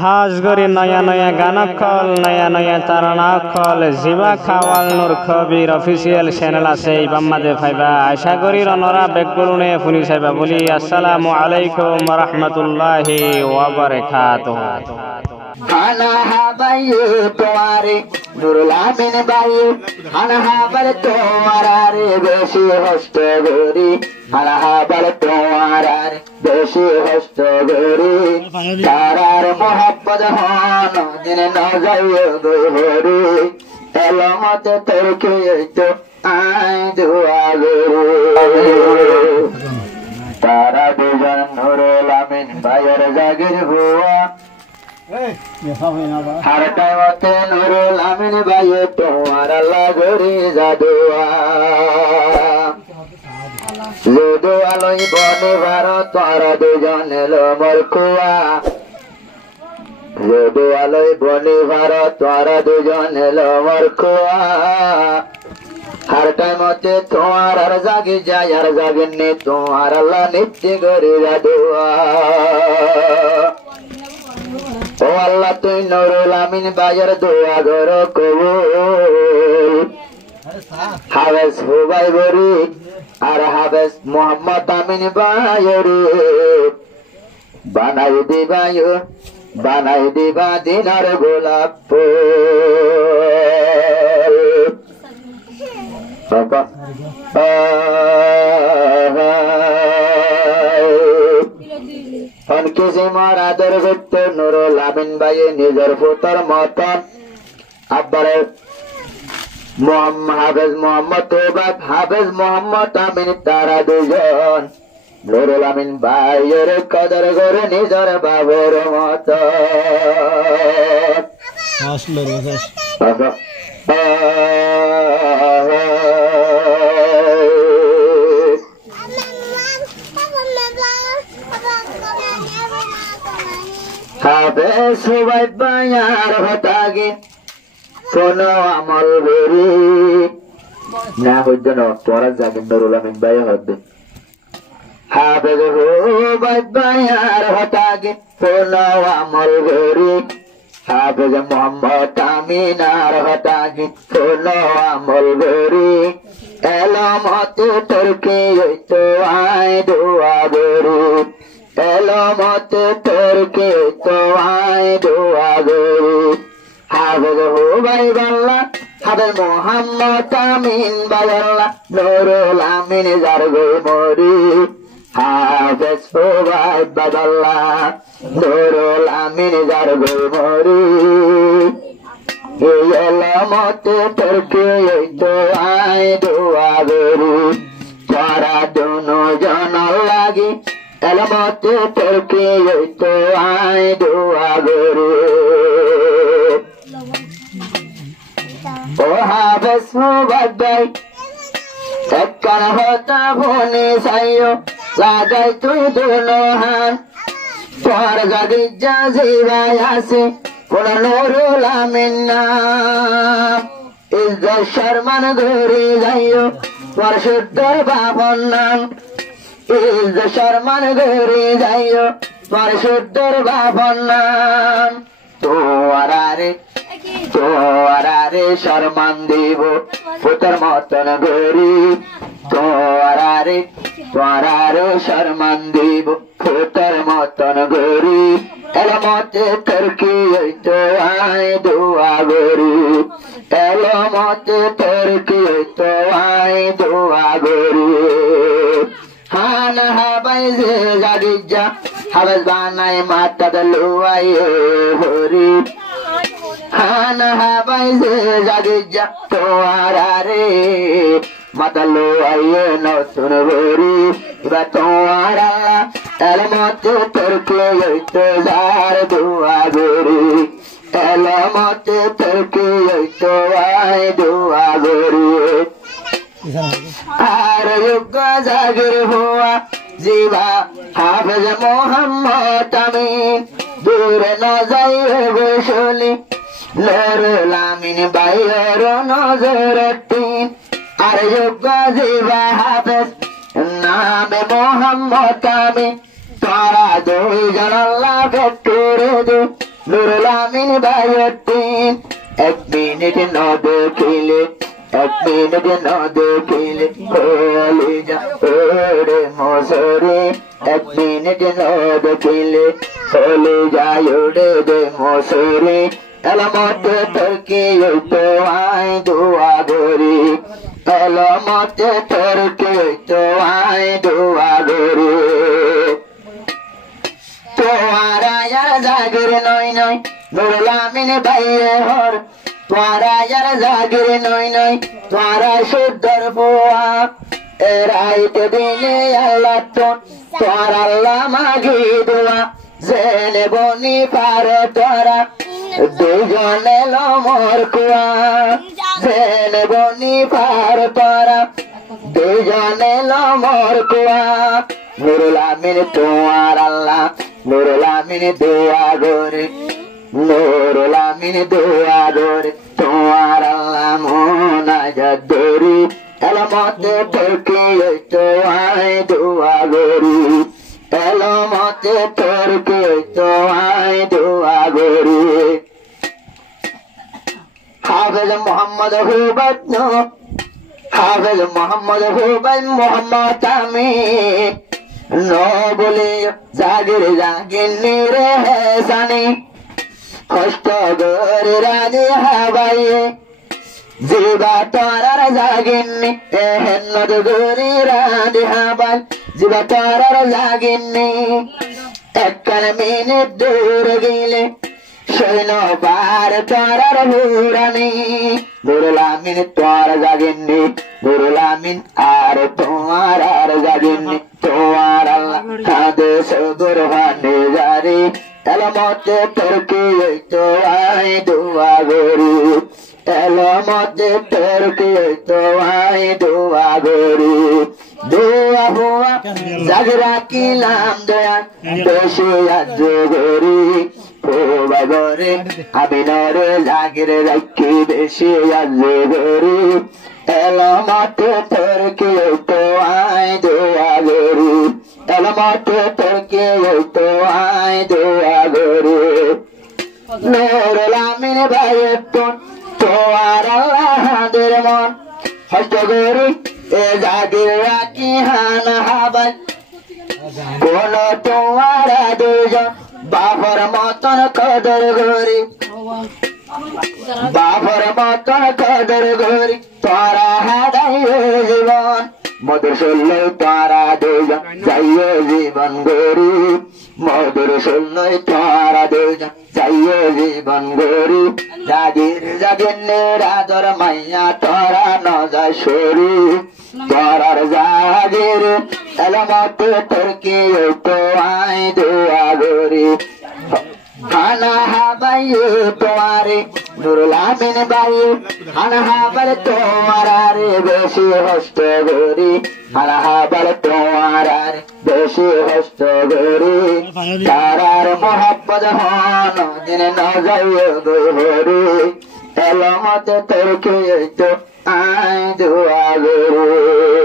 হাজগরি নয়া নয়া গানকল নয়া নয়া তারানাকল জিবা খাওয়াল নূর খবির অফিসিয়াল চ্যানেল আছে ইবাম্মাদে ফাইবা আশা করি রনরা বেকগুলুনে ফুনি সাইবা বলি আসসালামু আলাইকুম ওয়া রাহমাতুল্লাহি ওয়া বারাকাতুহু। खाना हाबाये तुम्हारे नुरुल आमीन बाये खाना हाबर तुम्हारा रे बेशी हस्त गोरी खाना हाबर तुम्हारा रे बेशी हस्त गोरी तारार मोहब्बत होन दिन न जाइए गोरी एलमत तरके तो आए दुआ गोरी तारा दुजन नुरुल आमीन बायर जागिर हुआ हर टाइमते नुरुल आमीन भाई तुम्हार लागरी जादुआ जुदु आलोई बने बारो तारा दुजन लो मरकुआ जुदु आलोई बने बारो तारा दुजन लो मरकुआ हर टाइमते तुम्हार जागी जाय हर जागिने तुम्हार ला नित्य गरी जादुआ ओ अल्लाह तुई नुरुल आमीन बायर दुआ करो कबूल हावेस हुबाई बरी और हावेस मोहम्मद आमीन बायरी बनाई दिबा दिनार गोलाप फूल किसी मारादर व्यक्त नुरुल आमीन भाई निजर पुतर मतन अब्बारे हाफिज मोहम्मद तोबाक हाफिज मोहम्मद आमीन तारा दुजन नुरुल आमीन भाईर कदर करे निजर बाबर मतन हाफिज हुबाई बायार हतागे सोनो अमल बेरी ना हुजनो तोरा जागे नुरुल आमीन भाई हदे हाफिज हुबाई बायार हतागे सोनो अमल बेरी हाफिज मोहम्मद आमीन आर हतागे सोनो अमल बेरी एलमत तुर्की तो आए दुआ बेरी एलमत तुर्की तो आए दुआ बेरी हाफिज हुबाई बल्ला हाफिज मोहम्मद आमीन बायल्ला नुरुल आमीन जारगो मोरी हाफिज हुबाई बदल्ला नुरुल आमीन जारगो मोरी एलमत तुर्की तो आए दुआ बेरी तारा दोनों जन लागी एलमत तुर्की तो आए दुआ बेरी ओ हाफिज हुबाई तक्कर होता भोने साइयो लागाई तुई दोनों हान तोहर जागी जाजीवा यासे कोना नुरुल आमीन नाम इज्जत शर्मान घरे जाइयो परशुद्धर बाबन नाम इज्जत शर्मान घरे जाइयो परशुद्धर बाबन नाम তোয়ারে শর্মান দিব পুতর মতন গরি তোয়ারে শর্মান দিব পুতর মতন গরি এলমতে তুর্কি তো আয় দুয়া গরি এলমতে তুর্কি তো আয় দুয়া গরি হান হাবাই যে জাগিজা হাবাস বানাই মাতা দলুয়াই হরি हान हाबाई से जागिजा तोआरा रे मतलो आये नो सुन गोरी इबा तोआरा एलमत तुर्की तो जार दुआ गोरी एलमत तुर्की तो आए दुआ गोरी आर युग जागिर हुआ जीवा हाफिज मोहम्मद आमीन दूर न जाइए गोशली नुरुल आमीन भाईर नजरतीन আর যোগ্য জীবা হাফেজ নামে মোহাম্মদ আমি তারা দুইজন আল্লাহ করে দে নুরুল আমিন ভাইয়ের এক মিনিট ন দেখিলে এক মিনিট ন দেখিলে হলে যা ওরে মশরে এক মিনিট ন দেখিলে হলে যায় ওরে দে মশরে এলামতে তোরকে তো আই দোয়া গরি এলামতে তোরকে তো আই দোয়া গরি তোয়ারা यार জাগির নয় নয় নুরুল আমিন ভাইয়ে হর তোয়ারা यार জাগির নয় নয় তোয়ারা শুদ্ধর বোয়া এ রাইতে দিনে আল্লাহ তোর আল্লাহ মাগি দোয়া জেনে বনি পারে তোরা দুজনে লমর কুয়া জেনে বনি পারে তোরা দুজনে লমর কুয়া নুরুল আমিন তোমার আল্লাহ নুরুল আমিন দোয়া গরে নুরুল আমিন দোয়া গরে তোমার আল্লাহ মোনাজাত দরি এলামতে তোরকে তো আই দোয়া গরি এলামতে তোরকে তো আই দোয়া গরি হাফেজ মোহাম্মদ হুবাদ হাফেজ মোহাম্মদ হুবাদ মোহাম্মদ আমিন নো বলে জাগির জাগিনি রে হেসানি কষ্ট গরে রাজি হাবাইয়ে জিবা তারার জাগিনি এহেন্নদ গরি রাজি হাবাই জিবা তারার জাগিনি একখান মিনিট দূর গেলে সৈন্য পার তারার ভুরানি নুরুল আমিন তোর জাগিনি নুরুল আমিন আর তোমার আর জাগিনি তোমার আল্লাহ কাঁদে সদর হানে জারি এলামতে তোরকে তো আই দোয়া গরি এলামতে তোরকে তো আই দোয়া গরি দোয়া হুয়া জাগরা কিলাম দয়া বেশি আজ গরি ওবা গরে আমি নরে জাগরে রাখি বেশি আজ গরি এলামতে তোরকে তো আই দোয়া গরি এলামতে তোরকে তো আই দোয়া গরি নুরুল আমিন ভাইয়ের তোয়ার আল্লাহদের মন হস্ত গরি এ জাগির রাখি হানা হাবাই কোন তোমার দুজন বাবার মতন কদর গরি বাবার মতন কদর গরি তোরা হাদাই জীবন মধুর শুনলে তোরা দুজন যাইয়ে জীবন গরি মধুর শুনলে তোরা দুজন যাইয়ে জীবন গরি জাগির জাগিনে রাজর মাইয়া তোরা নজর সরি তোরার জাগির এলামতে তোরকে তো আই দোয়া গরি খানা হাবাইয়ে তোমারে নুরুল আমিন ভাই খানা হাবাল তোমার আরে বেশি হস্ত গরি খানা হাবাল তোমার আরে বেশি হস্ত গরি তারার মোহাব্বত হন দিন নজর গরি এলামতে তোরকে তো আই দোয়া গরি